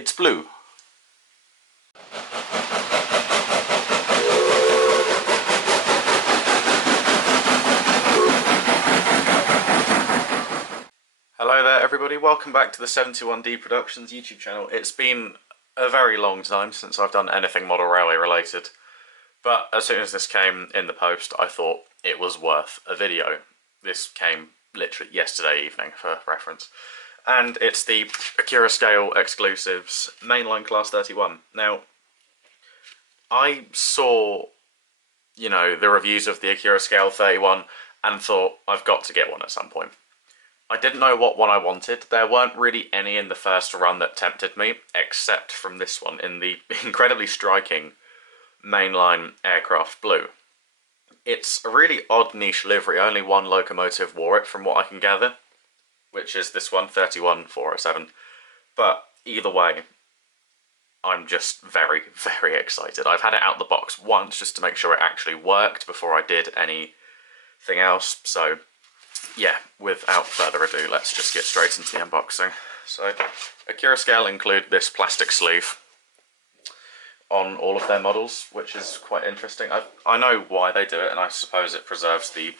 It's blue. Hello there everybody, welcome back to the 71D Productions YouTube channel. It's been a very long time since I've done anything model railway related, but as soon as this came in the post I thought it was worth a video. This came literally yesterday evening for reference, and it's the Accurascale Exclusives Mainline Class 31. Now, I saw, the reviews of the Accurascale 31 and thought I've got to get one at some point. I didn't know what one I wanted. There weren't really any in the first run that tempted me, except from this one in the incredibly striking mainline aircraft blue. It's a really odd niche livery. Only one locomotive wore it from what I can gather, which is this one, 31407. But either way, I'm just very, very excited. I've had it out the box once just to make sure it actually worked before I did anything else, so yeah, without further ado, let's just get straight into the unboxing. So, Accurascale include this plastic sleeve on all of their models, which is quite interesting. I know why they do it, and I suppose it preserves the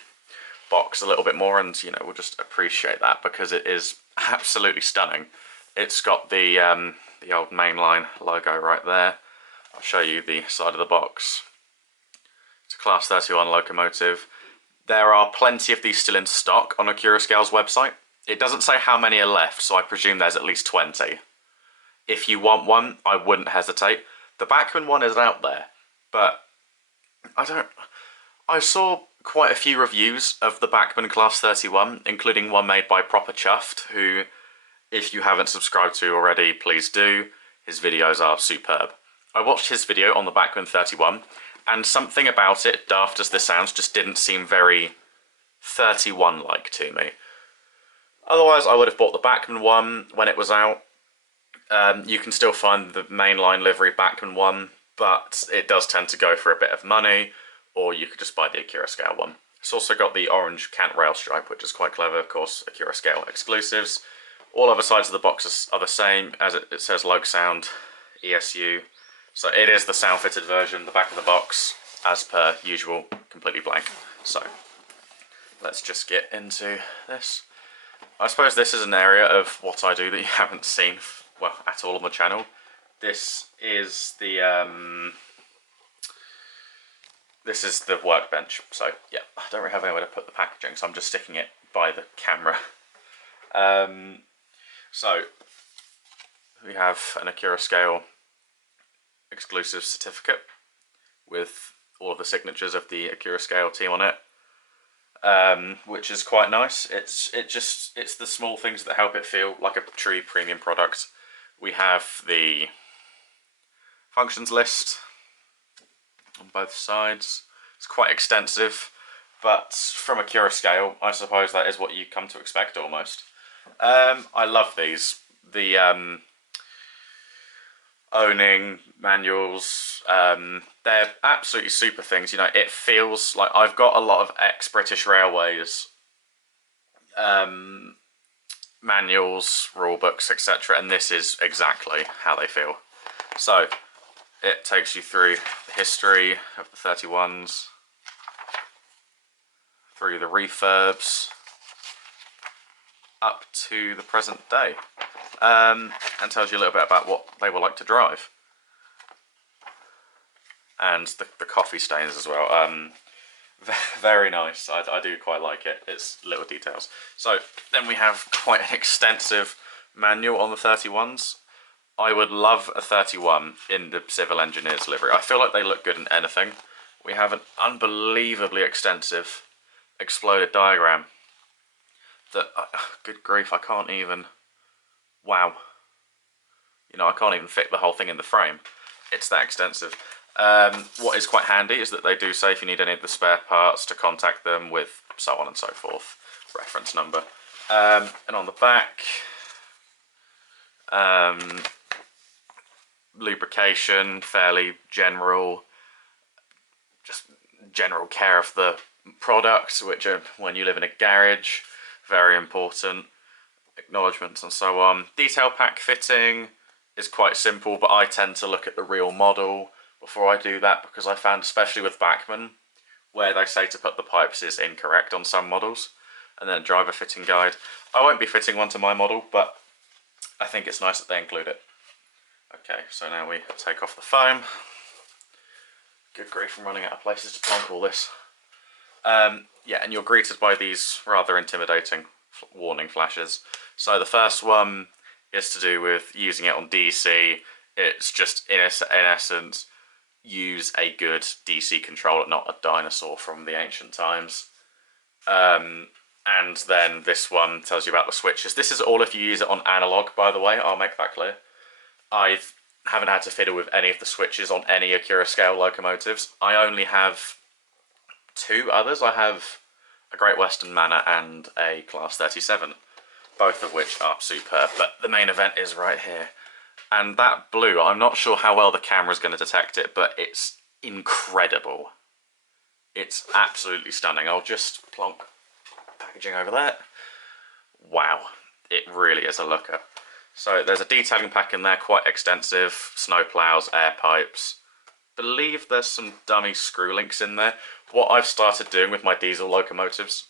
box a little bit more, and we'll just appreciate that because it is absolutely stunning. It's got the old mainline logo right there. I'll show you the side of the box. It's a Class 31 locomotive. There are plenty of these still in stock on Accurascale's website. It doesn't say how many are left, so I presume there's at least 20. If you want one, I wouldn't hesitate. The Bachmann one is out there, but I saw quite a few reviews of the Bachmann Class 31, including one made by Proper Chuffed, who, if you haven't subscribed to already, please do. His videos are superb. I watched his video on the Bachmann 31, and something about it, daft as this sounds, just didn't seem very 31-like to me. Otherwise, I would have bought the Bachmann one when it was out. You can still find the mainline livery Bachmann one, but it does tend to go for a bit of money, or you could just buy the Accurascale one. It's also got the orange cant rail stripe, which is quite clever, of course, Accurascale exclusives. All other sides of the box are the same, as it says Loc Sound, ESU. So it is the sound-fitted version. The back of the box, as per usual, completely blank. So let's just get into this. I suppose this is an area of what I do that you haven't seen, well, at all on the channel. This is the workbench. So yeah, I don't really have anywhere to put the packaging, so I'm just sticking it by the camera. So we have an Accurascale exclusive certificate with all of the signatures of the Accurascale team on it, which is quite nice. It's the small things that help it feel like a true premium product. We have the functions list on both sides. It's quite extensive, but from Accurascale, I suppose that is what you come to expect almost. I love these. The owning manuals, they're absolutely super things. It feels like I've got a lot of ex-British Railways manuals, rule books, etc., and this is exactly how they feel. So it takes you through the history of the 31s, through the refurbs, up to the present day, and tells you a little bit about what they were like to drive. And the coffee stains as well. Very nice. I do quite like it. It's little details. So then we have quite an extensive manual on the 31s. I would love a 31 in the civil engineers livery. I feel like they look good in anything. We have an unbelievably extensive exploded diagram that, good grief, I can't even, wow. I can't even fit the whole thing in the frame. It's that extensive. What is quite handy is that they do say if you need any of the spare parts to contact them with so on and so forth. Reference number. And on the back, lubrication, fairly general, just general care of the product, which are, when you live in a garage, very important. Acknowledgements and so on. Detail pack fitting is quite simple, but I tend to look at the real model before I do that, because I found, especially with Bachmann, where they say to put the pipes is incorrect on some models, and then driver fitting guide. I won't be fitting one to my model, but I think it's nice that they include it. Okay, so now we take off the foam. Good grief, I'm running out of places to plonk all this. Yeah, and you're greeted by these rather intimidating warning flashes. So the first one is to do with using it on DC. It's just, in essence, use a good DC controller, not a dinosaur from the ancient times. And then this one tells you about the switches. This is all if you use it on analog, by the way, I'll make that clear. I haven't had to fiddle with any of the switches on any Accurascale locomotives. I only have two others. I have a Great Western Manor and a Class 37, both of which are superb, but the main event is right here. And that blue, I'm not sure how well the camera's going to detect it, but it's incredible. It's absolutely stunning. I'll just plonk packaging over there. Wow, it really is a looker. So there's a detailing pack in there, quite extensive, snow plows, air pipes. Believe there's some dummy screw links in there. What I've started doing with my diesel locomotives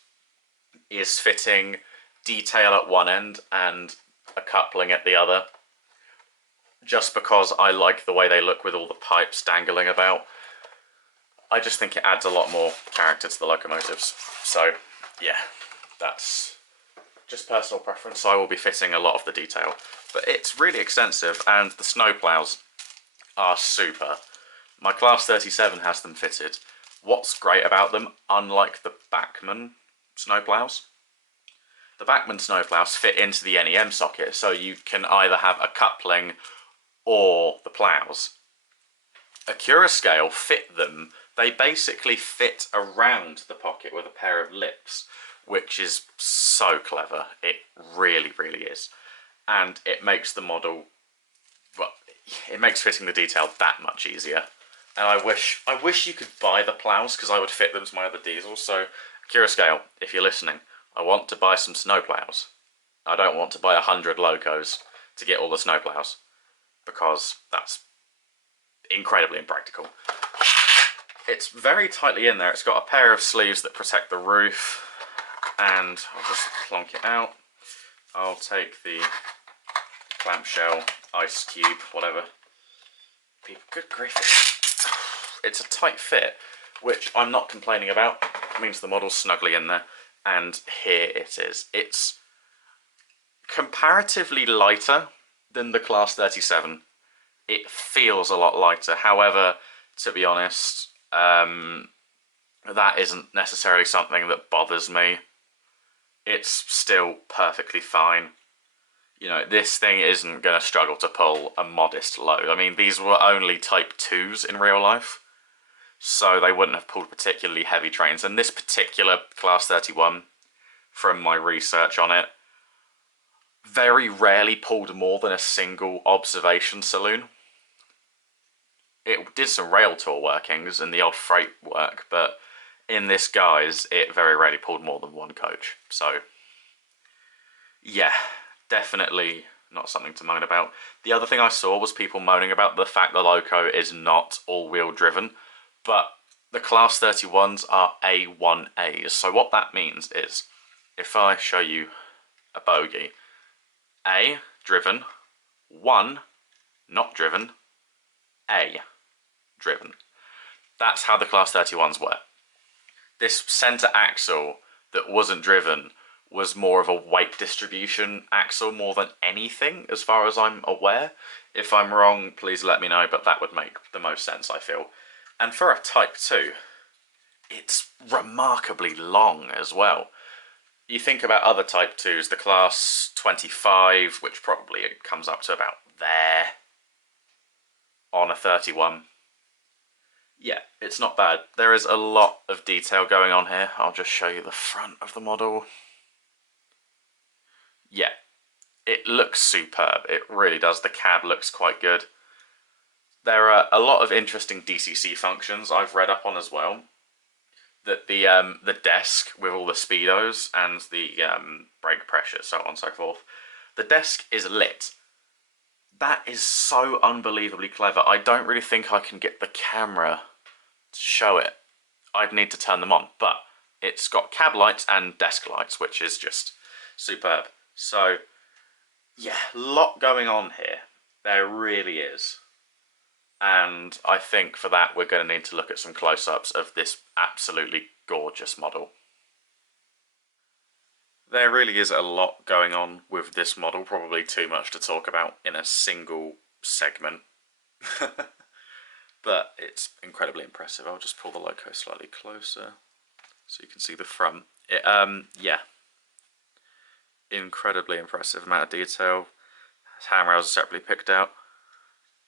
is fitting detail at one end and a coupling at the other, just because I like the way they look with all the pipes dangling about. I just think it adds a lot more character to the locomotives. So yeah, that's just personal preference. I will be fitting a lot of the detail, but it's really extensive, and the snow plows are super. My Class 37 has them fitted. What's great about them, unlike the Bachmann snowplows, the Bachmann snowplows fit into the NEM socket, so you can either have a coupling or the plows. Accurascale fit them. They basically fit around the pocket with a pair of lips, which is so clever. It really, really is. And it makes the model, well, it makes fitting the detail that much easier. And I wish you could buy the plows, because I would fit them to my other diesels. So, Accurascale, if you're listening, I want to buy some snow plows. I don't want to buy 100 locos to get all the snow plows, because that's incredibly impractical. It's very tightly in there. It's got a pair of sleeves that protect the roof, and I'll just plonk it out. I'll take the clamshell, ice cube, whatever. Good grief, it's a tight fit, which I'm not complaining about. It means the model's snugly in there, and here it is. It's comparatively lighter than the Class 37. It feels a lot lighter. However, to be honest, that isn't necessarily something that bothers me. It's still perfectly fine. You know, this thing isn't going to struggle to pull a modest load. I mean, these were only Type 2s in real life, so they wouldn't have pulled particularly heavy trains. And this particular Class 31, from my research on it, very rarely pulled more than a single observation saloon. It did some rail tour workings and the odd freight work, but in this guise, it very rarely pulled more than one coach. So, yeah, definitely not something to moan about. The other thing I saw was people moaning about the fact the loco is not all-wheel driven, but the Class 31s are A1As. So what that means is, if I show you a bogie, A, driven, 1, not driven, A, driven. That's how the Class 31s were. This centre axle that wasn't driven was more of a weight distribution axle more than anything, as far as I'm aware. If I'm wrong, please let me know, but that would make the most sense, I feel. And for a Type 2, it's remarkably long as well. You think about other Type 2s, the Class 25, which probably comes up to about there on a 31. Yeah, it's not bad. There is a lot of detail going on here. I'll just show you the front of the model. Yeah, it looks superb. It really does. The cab looks quite good. There are a lot of interesting DCC functions I've read up on as well. That the desk with all the speedos and the brake pressure, so on and so forth. The desk is lit. That is so unbelievably clever. I don't really think I can get the camera to show it. I'd need to turn them on, but it's got cab lights and desk lights, which is just superb. So, yeah, a lot going on here. There really is. And I think for that we're going to need to look at some close-ups of this absolutely gorgeous model. There really is a lot going on with this model, probably too much to talk about in a single segment. But it's incredibly impressive. I'll just pull the logo slightly closer so you can see the front. Yeah. Incredibly impressive amount of detail. Handrails are separately picked out.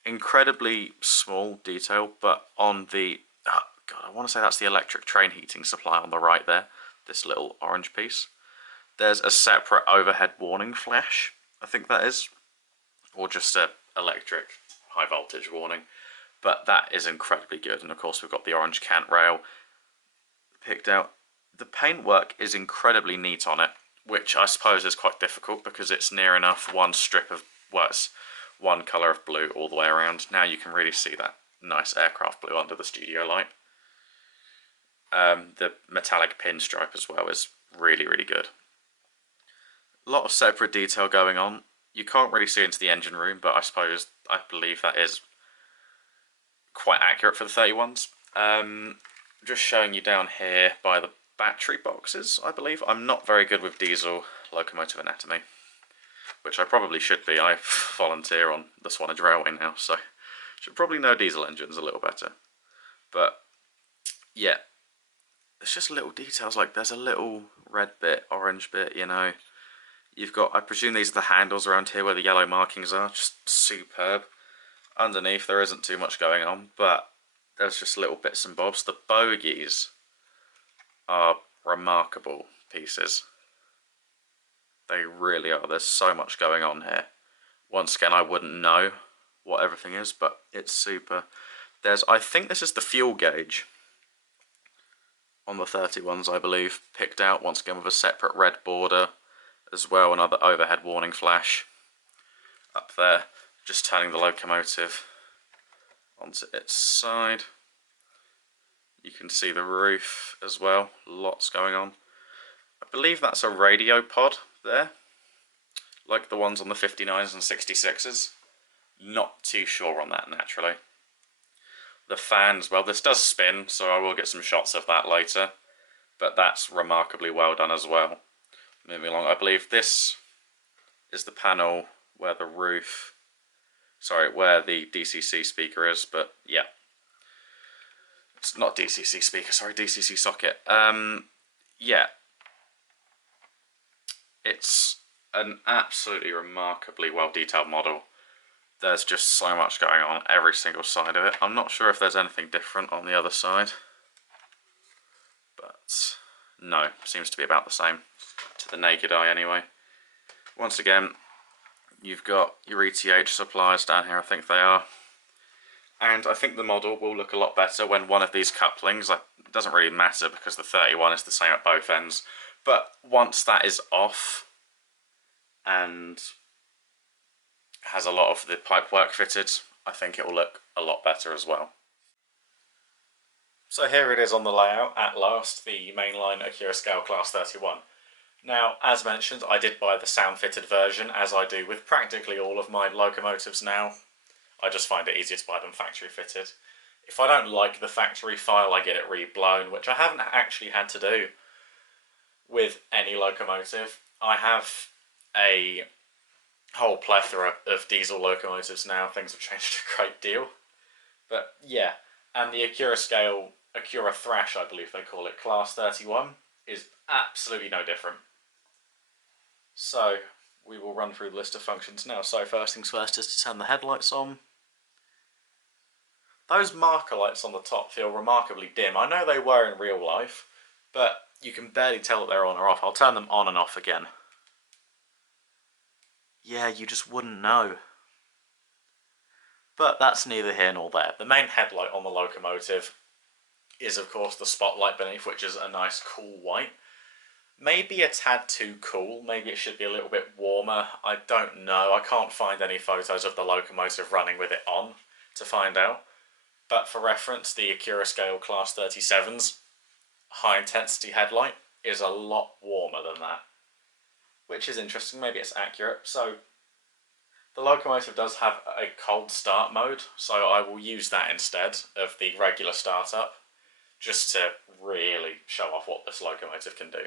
Incredibly small detail, but on the... oh God, I want to say that's the electric train heating supply on the right there. This little orange piece. There's a separate overhead warning flash, I think that is. Or just a electric high voltage warning. But that is incredibly good. And of course we've got the orange cant rail picked out. The paintwork is incredibly neat on it, which I suppose is quite difficult because it's near enough one strip of... well, it's one colour of blue all the way around. Now you can really see that nice aircraft blue under the studio light. The metallic pinstripe as well is really, really good. A lot of separate detail going on. You can't really see into the engine room, but I believe that is quite accurate for the 31s. Just showing you down here by the battery boxes, I believe. I'm not very good with diesel locomotive anatomy, which I probably should be. I volunteer on the Swanage Railway now, so should probably know diesel engines a little better. But yeah, there's just little details, like there's a little red bit, orange bit, you know. You've got, I presume these are the handles around here where the yellow markings are, just superb. Underneath there isn't too much going on, but there's just little bits and bobs. The bogies are remarkable pieces. They really are. There's so much going on here. Once again, I wouldn't know what everything is, but it's super. There's, I think this is the fuel gauge on the 31s, I believe, picked out once again with a separate red border as well. Another overhead warning flash up there, just turning the locomotive onto its side. You can see the roof as well, lots going on. I believe that's a radio pod there, like the ones on the 59s and 66s. Not too sure on that, naturally. The fans, well, this does spin, so I will get some shots of that later, but that's remarkably well done as well. Moving along, I believe this is the panel where the roof, sorry, where the DCC speaker is, but yeah. It's not DCC speaker, sorry, DCC socket. Yeah. It's an absolutely remarkably well-detailed model. There's just so much going on every single side of it. I'm not sure if there's anything different on the other side, but no, seems to be about the same to the naked eye anyway. Once again, you've got your ETH supplies down here, I think they are. And I think the model will look a lot better when one of these couplings, like, it doesn't really matter because the 31 is the same at both ends, but once that is off and has a lot of the pipework fitted, I think it will look a lot better as well. So here it is on the layout at last, the mainline Accurascale Class 31. Now, as mentioned, I did buy the sound-fitted version, as I do with practically all of my locomotives now. I just find it easier to buy them factory-fitted. If I don't like the factory file, I get it reblown, which I haven't actually had to do with any locomotive. I have a whole plethora of diesel locomotives now. Things have changed a great deal. But yeah, and the Accurascale, Accura Thrash, I believe they call it, Class 31, is absolutely no different. So, we will run through the list of functions now. So first things first is to turn the headlights on. Those marker lights on the top feel remarkably dim. I know they were in real life, but you can barely tell that they're on or off. I'll turn them on and off again. Yeah, you just wouldn't know. But that's neither here nor there. The main headlight on the locomotive is, of course, the spotlight beneath, which is a nice cool white. maybe a tad too cool. Maybe it should be a little bit warmer. I don't know. I can't find any photos of the locomotive running with it on to find out. But for reference, the Accurascale Class 37's high intensity headlight is a lot warmer than that, which is interesting. Maybe it's accurate. So the locomotive does have a cold start mode, so I will use that instead of the regular startup, just to really show off what this locomotive can do.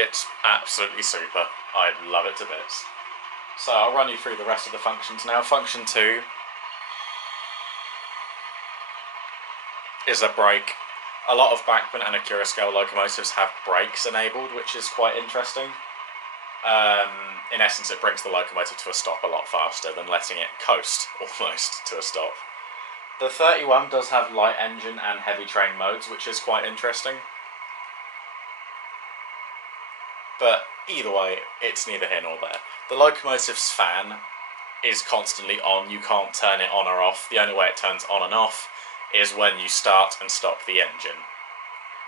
It's absolutely super. I love it to bits. So I'll run you through the rest of the functions now. Function 2 is a brake. A lot of Bachmann and Accurascale locomotives have brakes enabled, which is quite interesting. In essence, it brings the locomotive to a stop a lot faster than letting it coast almost to a stop. The 31 does have light engine and heavy train modes, which is quite interesting. But either way, it's neither here nor there. The locomotive's fan is constantly on. You can't turn it on or off. The only way it turns on and off is when you start and stop the engine.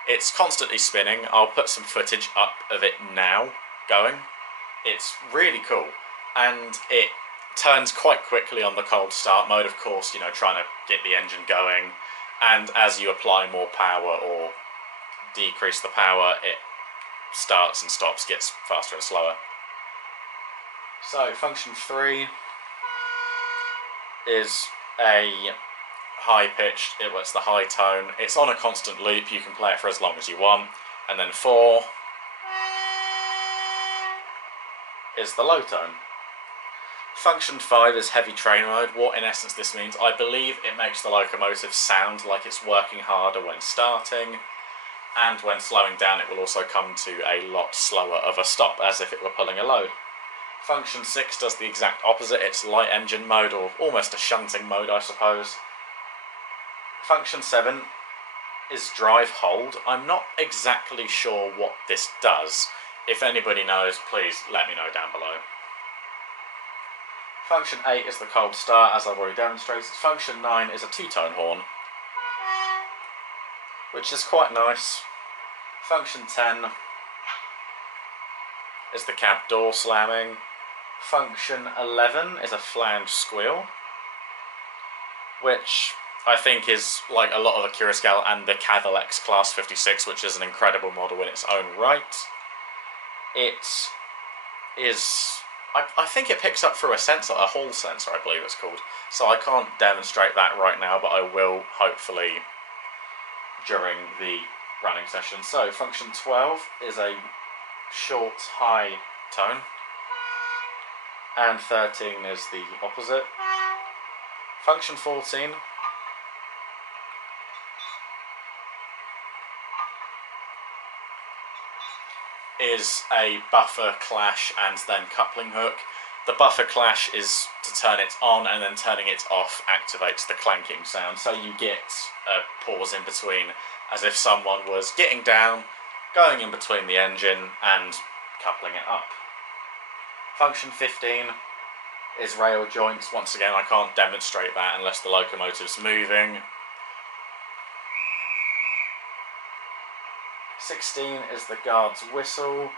It's constantly spinning. I'll put some footage up of it now going. It's really cool. And it turns quite quickly on the cold start mode, of course, you know, trying to get the engine going. And as you apply more power or decrease the power, it starts and stops, gets faster and slower. So function 3 is a high-pitched, it's the high tone. It's on a constant loop, you can play it for as long as you want. And then 4 is the low tone. Function 5 is heavy train mode. What in essence this means, I believe it makes the locomotive sound like it's working harder when starting, and when slowing down it will also come to a lot slower of a stop, as if it were pulling a load. Function 6 does the exact opposite. It's light engine mode, or almost a shunting mode, I suppose. Function 7 is drive hold. I'm not exactly sure what this does. If anybody knows, please let me know down below. Function 8 is the cold start, as I've already demonstrated. Function 9 is a two-tone horn, which is quite nice. Function 10 is the cab door slamming. Function 11 is a flange squeal, which I think is like a lot of Accurascale and the Cadillac Class 56, which is an incredible model in its own right. It is, I think it picks up through a sensor, a hall sensor I believe it's called, so I can't demonstrate that right now, but I will hopefully during the running session. So function 12 is a short high tone, and 13 is the opposite. Function 14 is a buffer clash and then coupling hook. The buffer clash is to turn it on, and then turning it off activates the clanking sound, so you get a pause in between, as if someone was getting down, going in between the engine and coupling it up. Function 15 is rail joints. Once again, I can't demonstrate that unless the locomotive's moving. 16 is the guard's whistle.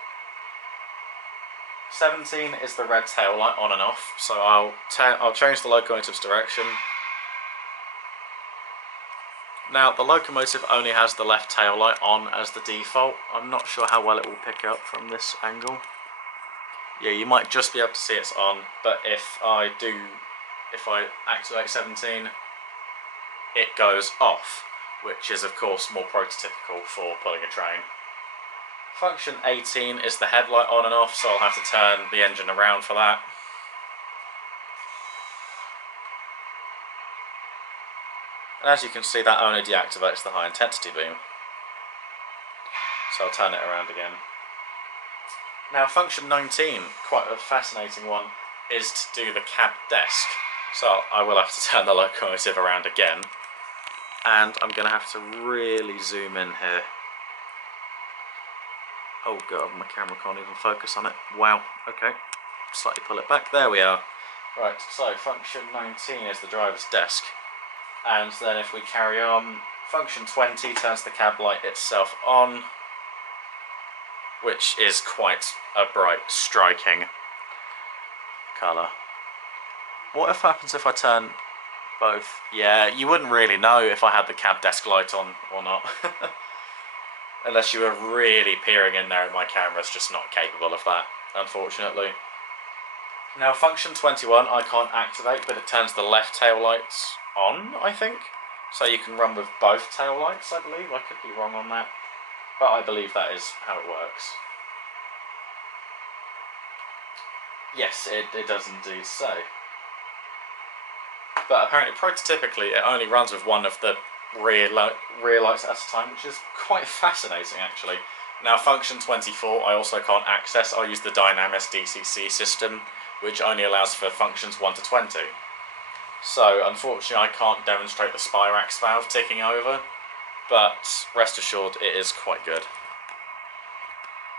17 is the red tail light on and off, so I'll change the locomotive's direction. Now, the locomotive only has the left tail light on as the default. I'm not sure how well it will pick up from this angle. Yeah, you might just be able to see it's on, but if I activate 17, it goes off, which is of course more prototypical for pulling a train. Function 18 is the headlight on and off, so I'll have to turn the engine around for that. And as you can see, that only deactivates the high intensity beam. So I'll turn it around again. Now function 19, quite a fascinating one, is to do the cab desk. So I will have to turn the locomotive around again. And I'm going to have to really zoom in here. Oh god, my camera can't even focus on it. Wow, okay. Slightly pull it back, there we are. Right, so function 19 is the driver's desk. And then if we carry on, function 20 turns the cab light itself on, which is quite a bright, striking colour. What happens if I turn both? Yeah, you wouldn't really know if I had the cab desk light on or not. Unless you were really peering in there, and my camera's just not capable of that, unfortunately. Now function 21 I can't activate, but it turns the left tail lights on, I think. So you can run with both tail lights, I believe. I could be wrong on that, but I believe that is how it works. Yes, it does indeed say. But apparently, prototypically, it only runs with one of the rear lights at a time, which is quite fascinating, actually. Now, function 24 I also can't access. I'll use the Dynamis DCC system, which only allows for functions 1 to 20. So, unfortunately, I can't demonstrate the Spirax valve ticking over, but rest assured, it is quite good.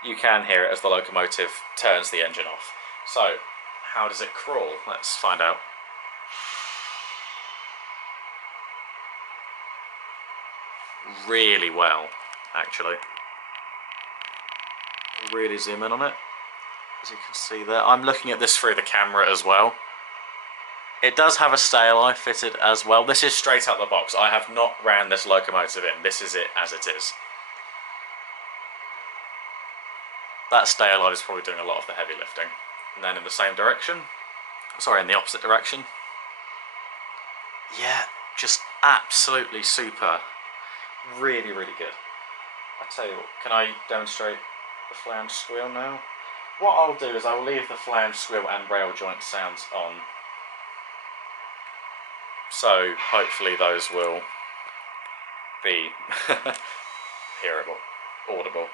You can hear it as the locomotive turns the engine off. So, how does it crawl? Let's find out. Really well, actually. Really zoom in on it, as you can see there. I'm looking at this through the camera as well. It does have a stay eye fitted as well. This is straight out the box. I have not ran this locomotive in. This is it as it is. That stay eye is probably doing a lot of the heavy lifting. And then in the same direction, sorry, in the opposite direction. Yeah, just absolutely super. Really, really good. I tell you what, can I demonstrate the flange squeal now? What I'll do is I'll leave the flange squeal and rail joint sounds on. So hopefully those will be hearable, audible.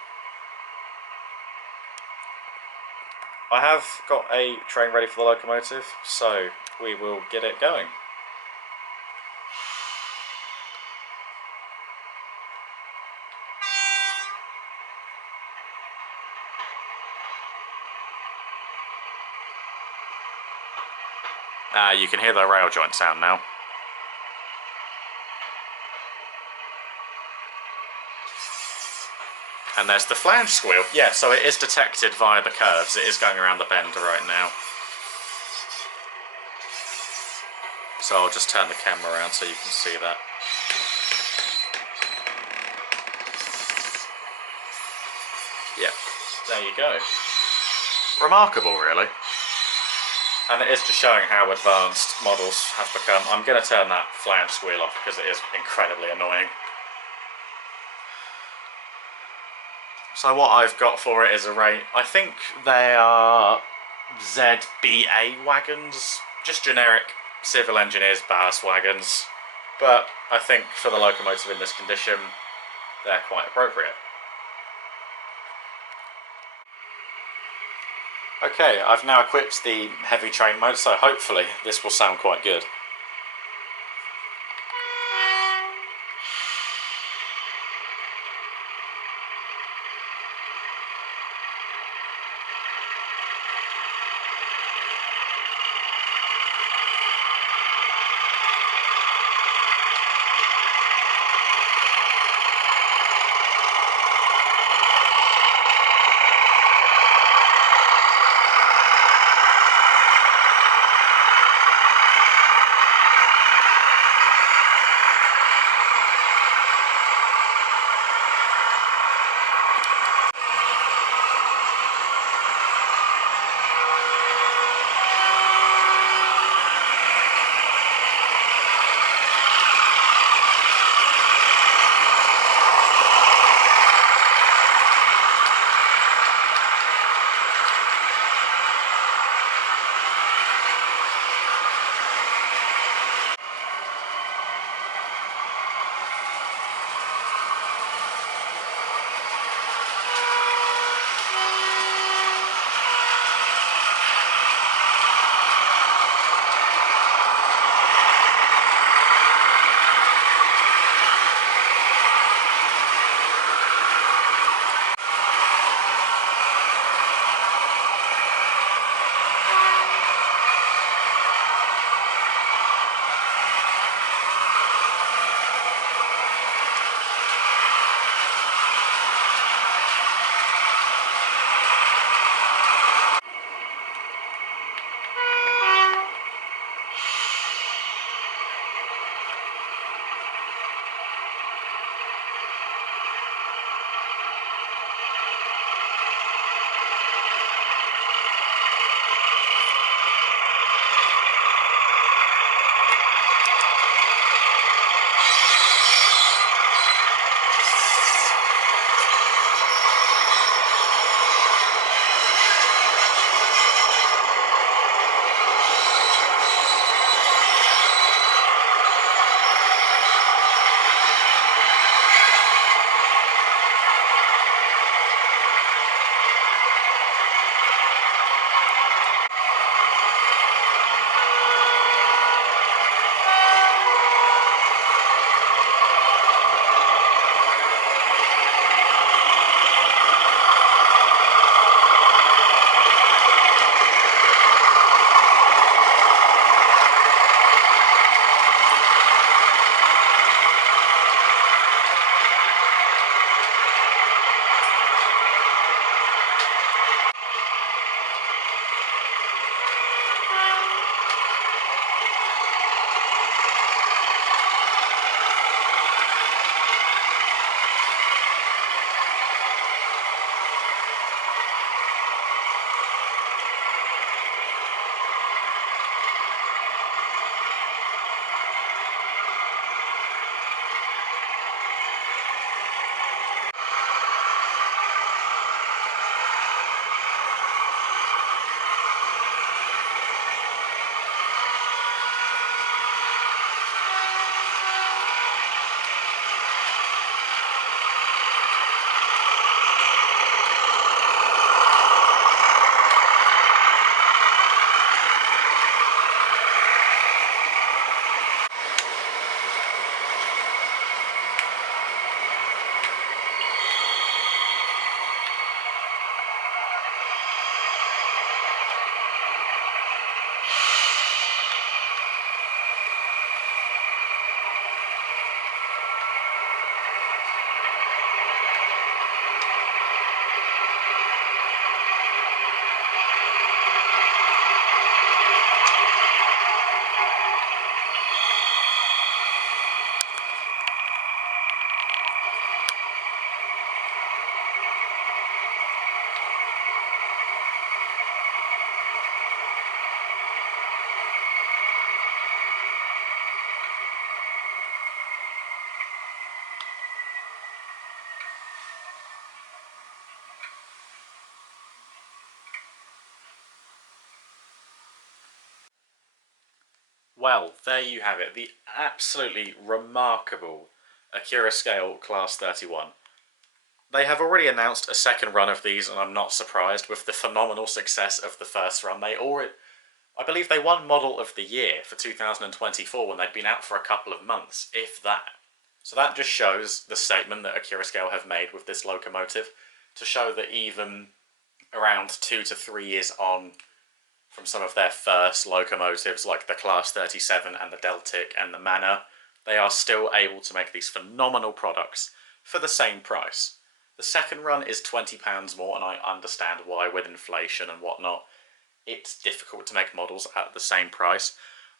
I have got a train ready for the locomotive, so we will get it going. You can hear the rail joint sound now. And there's the flange squeal. Yeah, so it is detected via the curves. It is going around the bend right now. So I'll just turn the camera around so you can see that. Yeah, there you go. Remarkable, really. And it is just showing how advanced models have become. I'm going to turn that flange squeal off because it is incredibly annoying. So what I've got for it is a rate. I think they are ZBA wagons, just generic civil engineers ballast wagons. But I think for the locomotive in this condition, they're quite appropriate. Okay, I've now equipped the heavy train mode, so hopefully this will sound quite good. Well, there you have it, the absolutely remarkable Accurascale Class 31. They have already announced a second run of these, and I'm not surprised with the phenomenal success of the first run. I believe they won Model of the Year for 2024 when they'd been out for a couple of months, if that. So that just shows the statement that Accurascale have made with this locomotive, to show that even around 2 to 3 years on from some of their first locomotives like the Class 37 and the Deltic and the Manor, they are still able to make these phenomenal products for the same price. The second run is £20 more, and I understand why with inflation and whatnot. It's difficult to make models at the same price.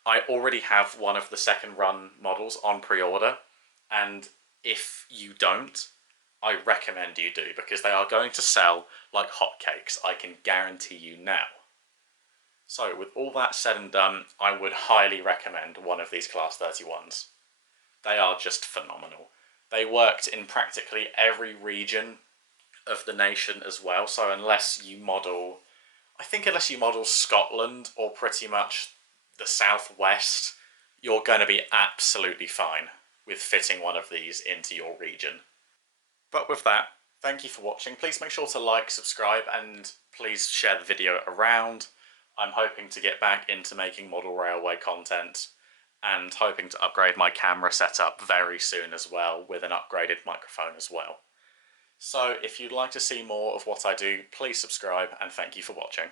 I already have one of the second run models on pre-order, and if you don't, I recommend you do, because they are going to sell like hotcakes, I can guarantee you now. So with all that said and done, I would highly recommend one of these Class 31s. They are just phenomenal. They worked in practically every region of the nation as well, so unless you model Scotland or pretty much the southwest, you're going to be absolutely fine with fitting one of these into your region. But with that, thank you for watching. Please make sure to like, subscribe, and please share the video around. I'm hoping to get back into making model railway content, and hoping to upgrade my camera setup very soon as well, with an upgraded microphone as well. So if you'd like to see more of what I do, please subscribe, and thank you for watching.